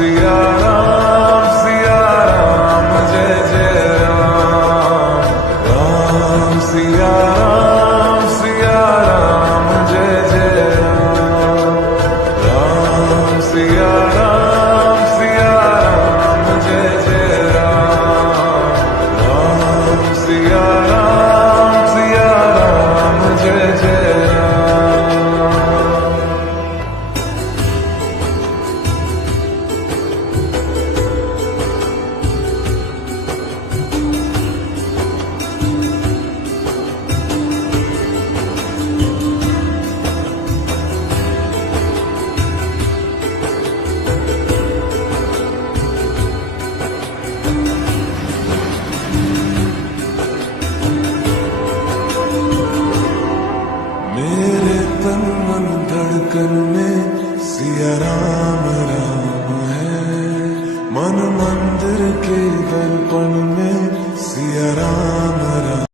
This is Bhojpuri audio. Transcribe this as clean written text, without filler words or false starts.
सिया राम जय जय राम राम सिया राम जय जय राम राम सिया राम जय जय राम राम सिया राम जय जय राम। मेरे तन मन धड़कन में सिया राम राम है, मन मंदिर के दर्पण में